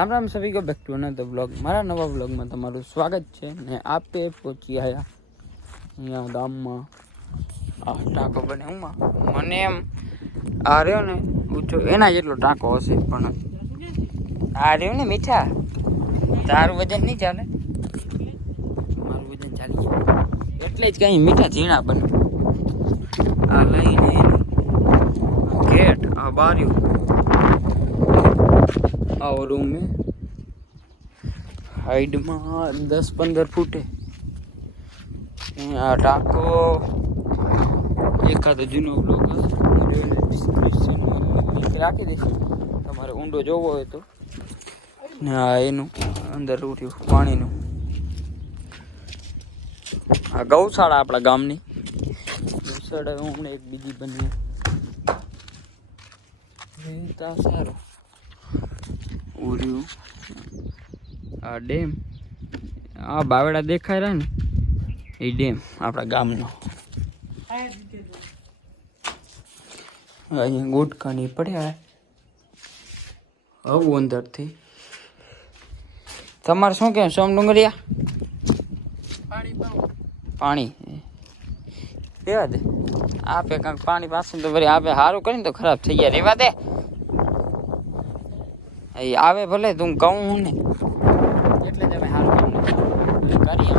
રામ રામ સભી કો back to another blog મારા નવા બ્લોગમાં તમારું સ્વાગત છે ને આપે પહોંચી આવ્યા અહીંયા ગામમાં આ ટાંકો બને, હું મને એમ આ રહ્યો ને, ઊંચો, એના જેટલો ટાંકો હશે પણ આ રહ્યો ને મીઠા. તારું વજન નહીં ચાલે? મારું વજન ચાલી જાય એટલે જ કંઈ મીઠા ઝીણા બને. આ લઈને ગેટ, આ બાર્યું આવો રૂમ હે દસ પંદર ફૂટે. આ ટાંકો એકાદો જૂનો બ્લોક રાખી દઈશું. તમારે ઊંડો જોવો હોય તો. ને એનું અંદર ઉઠ્યું પાણીનું. આ ગૌશાળા આપણા ગામની. ગૌશાળા હમણાં એક બીજી બની સારું. ઉર્યું આ ડેમ આ બાવડા દેખાય રહ્યા ને એ ડેમ આપણા ગામનો. અહીંયા ગુટકાની પડ્યા આવું અંદરથી. તમારે શું કેમ સોમ ડુંગરિયા પાણી રેવા દે. આપે કાંક પાણી પાછું તો વળી આપે સારું કરીને તો ખરાબ થઈ ગયા. રેવા દે. એ આવે ભલે તું કહું હું ને. એટલે તમે સારું કામ નથી કરીએ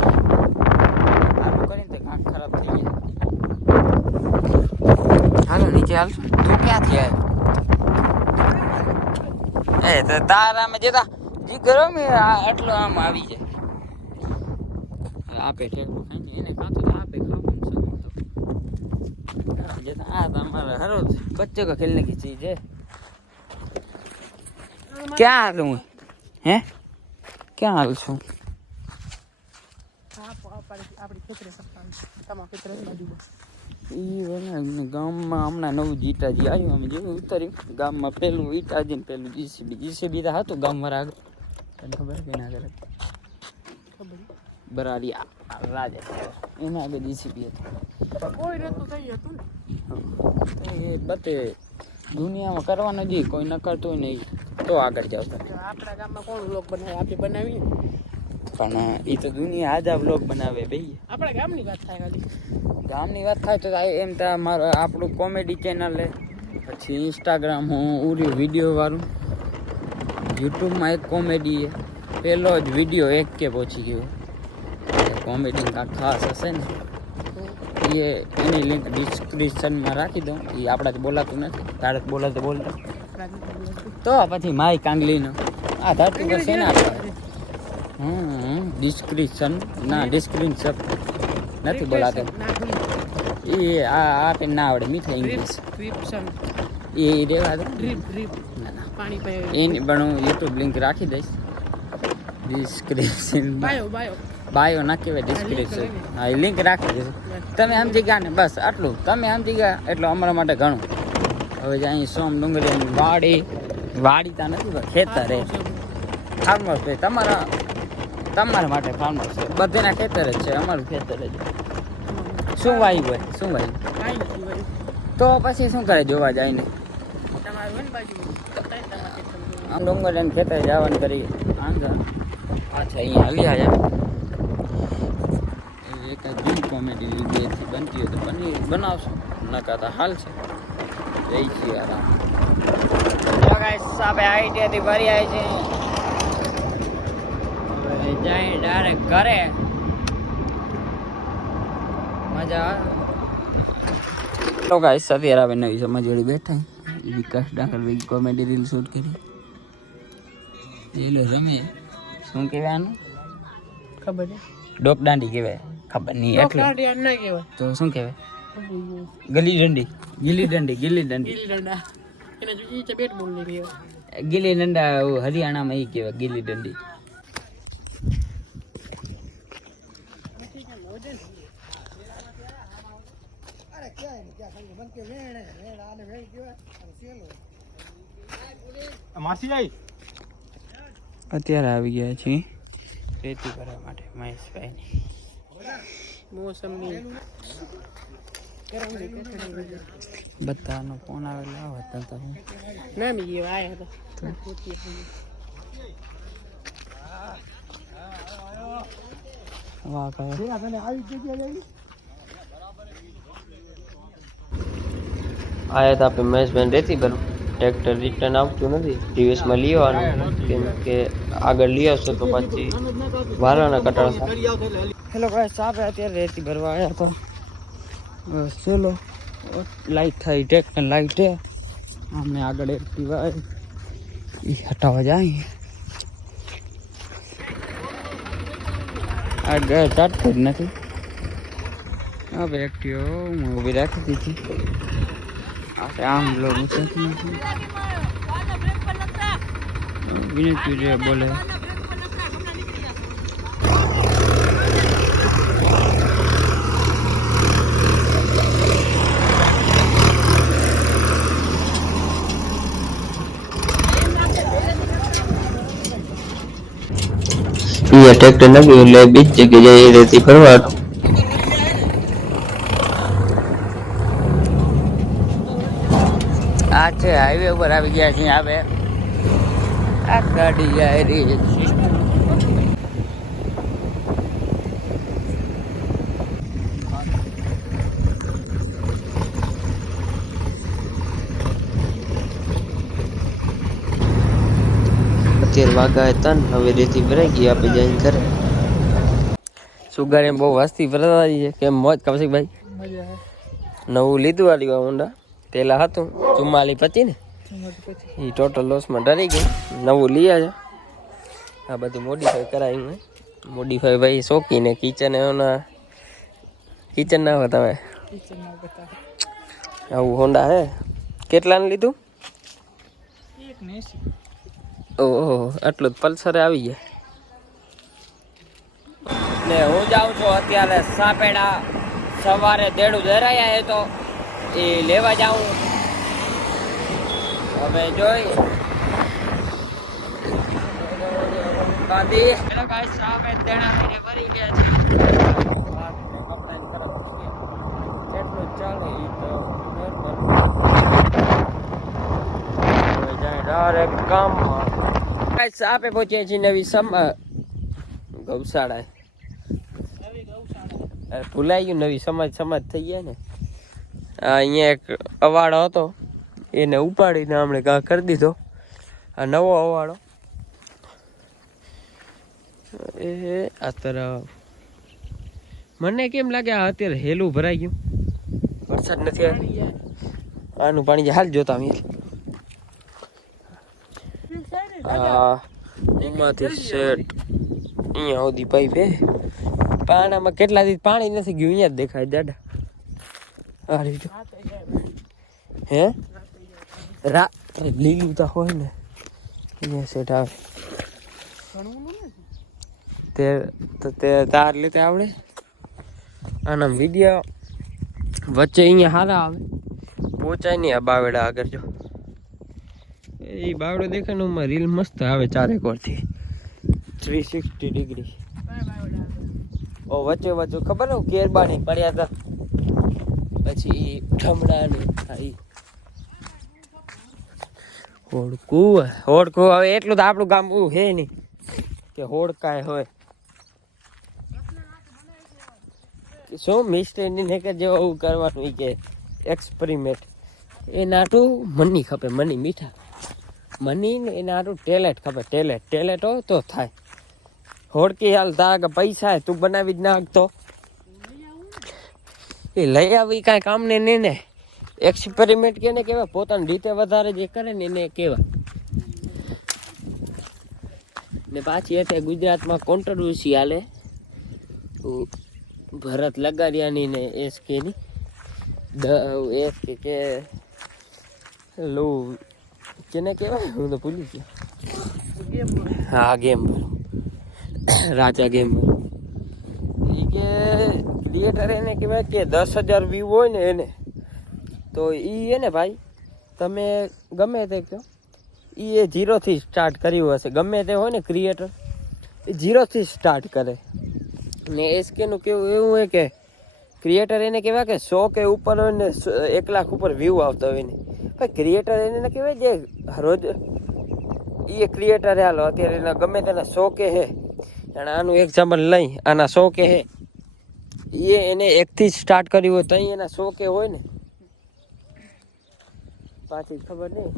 સારું કરીને તો કાંક ખરાબ થઈ જાય હાલો નીચે હાલ. તું ક્યાંથી આવ્યો એ તો તારામાં જતા જી કરો મેં આ આટલો આમ આવી જાય. આપે ઠેકો ખાઈ એને કાં તો આપે ખાવાનું સમજો જતા આ તમારે હરો બચ્ચો કા ખેલને કી ચીજ है ક્યાં હાલું હું? હે? ક્યાં હાલ છું? ગામમાં હમણાં નવું જીટાજી આવ્યું અમે જેવું ઉતર્યું. ગામમાં પેલું ઈટાજી ને પેલું જીસીબી જીસીબી તો હતું ગામમાં આગળ તને ખબર કે ના આગળ બરાડી રાજા. એના આગળ જીસીબી હતું. એ બતે દુનિયામાં કરવાનું જ કોઈ ન કરતું નહીં તો આગળ જાવ તમે. આપણા ગામમાં કોણ લોક બનાવે? આપણે બનાવીએ? પણ એ તો દુનિયા આજા બ્લોગ બનાવે ભાઈ આપણા ગામની વાત થાય ખાલી. ગામની વાત થાય તો આ એમ તો મારું આપણું કોમેડી ચેનલ હે પછી ઇન્સ્ટાગ્રામ હું ઉર્યું વીડિયો વાળું. યુટ્યુબમાં એક કોમેડી હે પહેલો જ વીડિયો એક કે પહોંચી ગયો. કોમેડી કાંઈક ખાસ હશે ને. એ એની લિંક ડિસ્ક્રિપ્શનમાં રાખી દઉં. એ આપણાથી બોલાતું નથી. તારે જ બોલાતો બોલતો. તો પછી માય કાંગલીનો. આ ધરતી પર છે ને હમ ડિસ્ક્રિપ્શન ના ડિસ્ક્રિપ્શન નથી બોલાતો. એ આ આપે ના આવડે. મીઠા ઇંગ્લિશ એ રેવા દો. ના ના. એની પણ હું યુટ્યુબ લિંક રાખી દઈશ. ડિસ્ક્રિપ્શન બાયો બાયો બાયો ના કહેવાય ડિસ્ક્રિપ્શન હા એ લિંક રાખી દઈશ. તમે સમજી ગયા ને બસ આટલું. તમે સમજી ગયા એટલે અમારા માટે ઘણું. હવે જે અહીં સોમ ડુંગરી વાડી વાડી તા નથી ખેતર એ. ફાર્મર્સ છે, તમારા તમારા માટે ફાર્મર્સ છે. બધાના ખેતર જ છે, અમારું ખેતર જ. શું વાયુ હોય? શું વાયુ? તો પછી શું કરે જોવા જાય ને? આમ ડુંગર લઈને ખેતર જવાનું કરી આંધા. પાછા અહીંયા આવી આવ્યા એક જૂન કોમેડી લીધેથી બનતી હોય તો બની, બનાવશો. નકા તો હાલ છે. જઈ છીએ આરામ સાપે આઈટીઆઈથી ભરી આવી છે. હવે જાય ડાયરેક્ટ ઘરે. મજા આવે. તો ગાઈસ અત્યારે આવે નવી સમજ જોડી બેઠા વિકાસ ડાકર ભાઈ કોમેડી રીલ શૂટ કરી. એલો રમે. શું કહેવાય આનું ખબર છે? ડોક દાંડી કહેવાય. ખબર નહીં એટલે. કાઢી ના કહેવાય. તો શું કહેવાય? ગલી દંડી ગીલી દંડી ગીલી દંડી ગીલી દંડા એને જો ઈ બેટ બોલની કહેવાય. ગીલી દંડા હરિયાણામાં એ કહેવાય ગીલી દંડી માસી અત્યારે આવી ગયા છે રેતી કરવા માટે મહેશભાઈની. મોસમની બધાનો ફોન આવે તો હું. ના મેં ગયો આવ્યા હતા આયા તો આપણે મહેશબેન રહેતી ટ્રેક્ટર રિટર્ન આવતું નથી. ટીવીએસમાં લઈ આવવાનું. કેમ આગળ લઈ આવશો તો પછી વારાના કટાળ હેલો ગાઈસ આપણે અત્યારે રેતી ભરવા આવ્યા હતા ચલો લાઈટ થઈ ને લાઈટ હે અમને આગળ એક્ટિવા એ હટાવવા જાય. આગળ ચડતું જ નથી. હવે એક્ટિવા હું ઊભી રાખી દીધી. આપણે આમ લો ઊંચા નથી. વિનંતી બોલે. અહીંયા ટ્રેક્ટર નાખ્યું એટલે બીજ જગ્યાએ જઈ રહેતી ફરવા. આ છે હાઈવે ઉપર આવી ગયા છીએ આવે આ ગાડી જાય રહી અત્યારે વાગા તન હવે રેતી ભરાઈ ગઈ આપણે જઈને ઘરે. સુગાર એમ બહુ વસ્તી ભરવાની છે. કેમ મોજ કૌશિકભાઈ નવું લીધું વાળી ઊંડા. પેલા હતું ચુમ્માલી પચી ને? એ ટોટલ લોસમાં ડરી ગઈ. નવું લઈ આવ્યા આ બધું મોડિફાઈ કરાવ્યું મેં મોડિફાઈ ભાઈ શોખીને કિચન એના કિચન ના બતાવે આવું હોન્ડા હે? કેટલાને લીધું? ઓહો આટલું જ પલ્સરે આવી ગયા. ને હું જાઉં છું અત્યારે સાપેડા સવારે દેડું ધરાયા એ તો એ લેવા જાઉં. હવે જોઈ. ગાંધી. હેલો ગાઈસ સાપે દેડા લઈને ભરી ગયા છે ચાલે ઈ તો જાય ડાયરેક્ટ કામમાં સાપે પહોંચ્યા છીએ નવી સમ ગૌશાળા ભૂલાઈ ગયું, નવી સમાજ સમાજ થઈ ગયા ને. અહીંયા એક અવાડો હતો. એને ઉપાડીને હમણાં કાં કરી દીધો. આ નવો અવાડો. એ, આ તરફ. મને કેમ લાગે આ અત્યારે હેલું ભરાઈ ગયું? વરસાદ નથી આવ્યો. આનું પાણી હાલ જોતા અમે. એમાંથી શેટ અહીંયા સુધી પાઇપ હે. પાણામાં કેટલા દી પાણી નથી ગયું, અહીંયા જ દેખાય દાદા. આ હે? રા લીલું તો હોય ને, અહીંયા શેટ આવે. તે તો તે તાર લેતે આવડે. આના વીડિયો વચ્ચે અહીંયા હારા આવે. પહોંચાય નહીં આ બાવેડા આગળ જો. એ બાવડો દેખાય રીલ મસ્ત આવે ચારેક વારથી થ્રી સિક્સટી ડિગ્રી ઓ વચ્ચે વચ્ચે ખબર ને કેરબાની પડ્યા હતા પછી ઠમડા ને થાય. હોડકું હોડકું હવે એટલું તો આપણું ગામ એવું હે નહીં. કે હોડકાય હોય. શું મિસ્ટેકની ને કે જેવું કરવાનું કે એક્સપેરિમેન્ટ એ નાટું મની ખપે મની મીઠા. મની ને એના હાટું ટેલેન્ટ ખબર, ટેલેન્ટ ટેલેન્ટ હોય તો થાય. હોડકી હાલ તા કે પૈસા તું બનાવી જ નાખતો. એ લઈ આવી કાંઈ કામને નહીં ને એક્સપેરિમેન્ટ કે ને કહેવાય પોતાની રીતે વધારે જે કરે ને એને કહેવાય ને પાછી એટલે ગુજરાતમાં કોન્ટ્રોવર્સી હાલે. ભરત લગાડિયાની ને એસકેની. દ, એસકે કે, લો કેને કહેવાય? હું તો ભૂલી ગયો. હા ગેમ રાજા ગેમ એ કે ક્રિએટર એને કહેવાય કે દસ હજાર વ્યૂ હોય ને એને તો એ એને ભાઈ તમે ગમે તે કહો. એ એ જીરોથી સ્ટાર્ટ કર્યું હશે. ગમે તે હોય ને ક્રિએટર એ જીરોથી સ્ટાર્ટ કરે. ને એસકેનું કેવું એવું હોય કે ક્રિએટર એને કહેવાય કે સો કે ઉપર હોય ને એક લાખ ઉપર વ્યૂ આવતા હોય ને. ભાઈ ક્રિએટર એને કહેવાય જે રોજ એ ક્રિએટર હાલો, અત્યારે એના ગમે તેના સો કે હે અને આનું એક્ઝામ્પલ લઈ, આના શો કે હે એ એને એકથી જ સ્ટાર્ટ કર્યું હોય તઈ એના શો કે હોય ને. પાછી ખબર નહીં.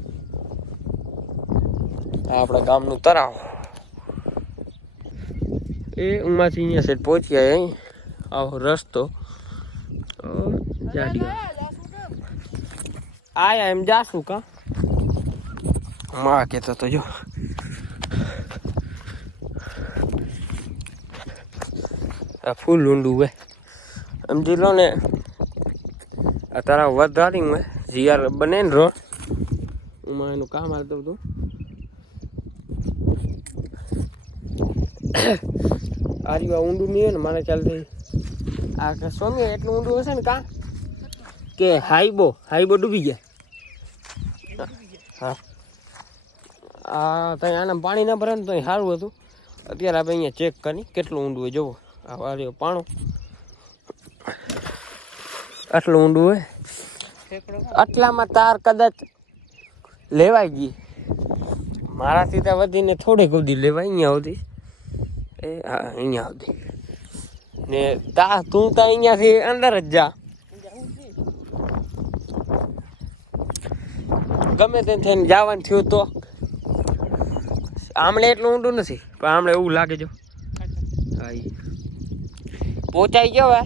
આપણા ગામનું તરાવ એ ઉમાથી અહીંયા સેટ પહોંચ્યા આવો રસ્તો. જાડિયો. આયા એમ જાશું કા માં કેતો તો જો આ ફૂલ ઊંડું હોય સમજી લો ને આ તારા વધારી હોય જીઆર બને ને રોડ એમાં એનું કામ હાલતું હતું આ રીવા ઊંડું નહીં હોય ને મને ખ્યાલથી આ કે સ્વામી એટલું ઊંડું હશે ને કા કે હાઈબો હાઈબો ડૂબી ગયા આ ત્યાં આના પાણી ના ભરે ને તો સારું હતું. અત્યારે આપણે અહીંયા ચેક કરી કેટલું ઊંડું હોય, જુઓ. આ વારે પાણો. આટલું ઊંડું હોય. આટલામાં તાર કદાચ લેવાઈ ગઈ. મારાથી ત્યાં વધીને થોડીક સુધી લેવાય, અહીંયા સુધી. એ, હા, અહીંયા સુધી. ને તા તું તો અહીંયાથી અંદર જ જા. ગમે તે થઈને જવાનું થયું તો. આમળે એટલું ઊંડું નથી. પણ આમળે એવું લાગે જો. હા. પહોંચાઈ ગયો હવે.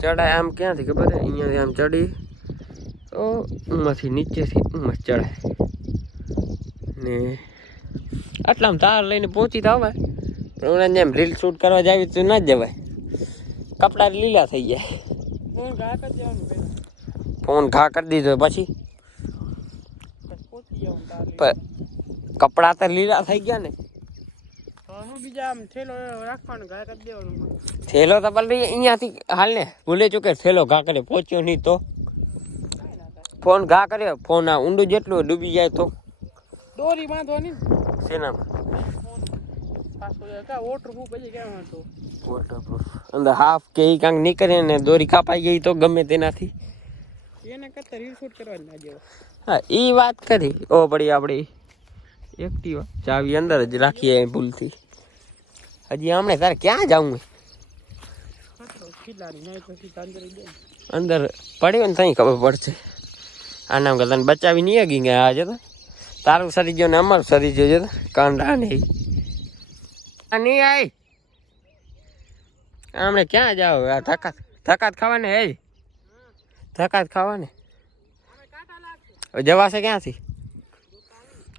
ચડાય આમ ક્યાંથી ખબર છે? અહીંયાથી આમ ચડી. તો ઊંમાંથી નીચેથી ઉમાં ચડાય. ને આટલામાં તાર લઈને પહોંચી તો આવે પણ ઓલા જેમ રીલ શૂટ કરવા જાવી તો ના જવાય. કપડા લીલા થઈ જાય ફોન ઘા કરી દેવાનું ફોન ઘા કરી દીધો પછી. કપડા તો લીલા થઈ ગયા ને. હું બીજા આમ થેલો તો બલરી અહીંયાથી હાલ ને ભૂલે ચૂકે થેલો ઘા કરે પહોંચ્યો નહીં તો. ફોન ઘા કર્યો ફોન આ ઊંડું જેટલું ડૂબી જાય તો. દોરી બાંધો નહીં વોટરપ્રૂફ અંદર હાફ કે એ કાંક નીકળે ને દોરી કાપાઈ ગઈ તો ગમે તેનાથી. એના કરતા રીલ શૂટ કરવાની ના જેવો. હા એ વાત કરી. ઓ પડી આપણી એક્ટિવા ચાવી અંદર જ રાખીએ ભૂલથી. હજી હમણાં તારે ક્યાં જવું તાંજરી દે અંદર પડ્યો ને ત્યાં ખબર પડશે. આના વગર તને બચાવી નહીં આગી ગયા આજે તો. તારું સરી ગયો ને અમારું સરી ગયો છે કાંડા નહીં નહીં આય. આમણે ક્યાં જાવ આ ધકાત ધકાત ખાવાને હે ધકાત ખાવાને. જવાશે ક્યાંથી?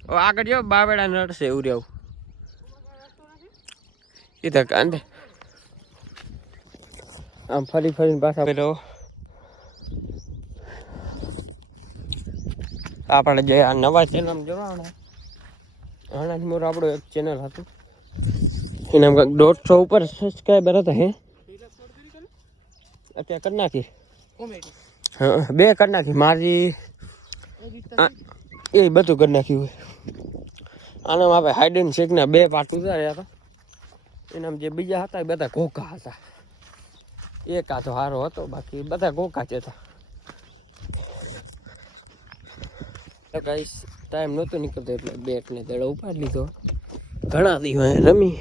આગળ જો બાવેડા નડશે એવું રહેવું એ તો કાંદે આમ ફરી ફરીને પાછા પેલો આપણે જે આ નવા ચેનલ જોવાના હમણાં મોર આપણું એક ચેનલ હતું. એના કંઈક દોઢસો ઉપર સબસ્ક્રાઈબર હતા હે. અત્યારે કરી નાખી. બે કરી નાખી. મારી એ બધું કરી નાખ્યું હોય. આનામાં આપણે હાઈડ એન્ડ શેકના બે પાર્ટ ઉતાર્યા હતા. એનામાં જે બીજા હતા એ બધા ઘોઘા હતા. એક તો સારો હતો, બાકી બધા ઘોઘા જ હતા. કઈ ટાઈમ નહોતો નીકળતો એટલે બેટને તેડો ઉપાડી લીધો. ઘણા દિવસ રમી.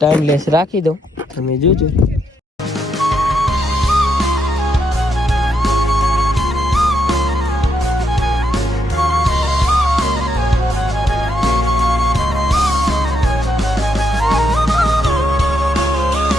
ટાઈમ લેસ રાખી દઉં. તમે જોજો.